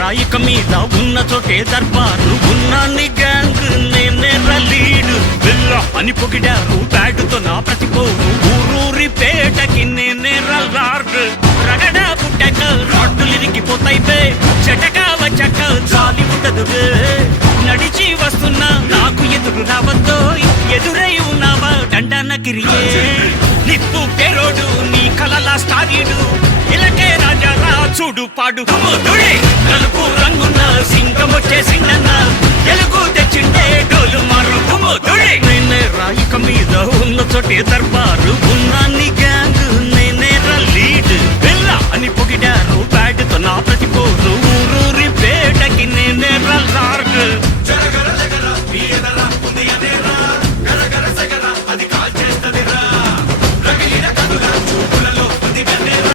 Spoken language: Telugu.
రాయిక మీద ఉన్న చోటే దర్బారు ఉన్నాన్ని గ్యాంగ్ నేనే లీడు బిల్ల అని పొగిడారు బ్యాటుతో నా ప్రతిపోరు ఊరూరి పేటకి నేనే లార్డ్ రగడా పుట్టక రాడ్డులు ఇరిగిపోతాయి బే చెటక వచ్చాక చాలి ఉండదు నడిచి వస్తున్నా నాకు ఎదురు రావద్దో ఎదురై ఉన్నావా దండనగిరియే నిప్పు పేరోడు నీ కలలా స్టారీడు ఇలకే రాజా రా చూడు పాడు నలుపు రంగున్న సింగం వచ్చేసిందన్న ఎలుగు తెచ్చిండే డోలు మారు నేనే రాయిక మీద ఉన్న చోటే దర్బారు ఉన్నాన్ని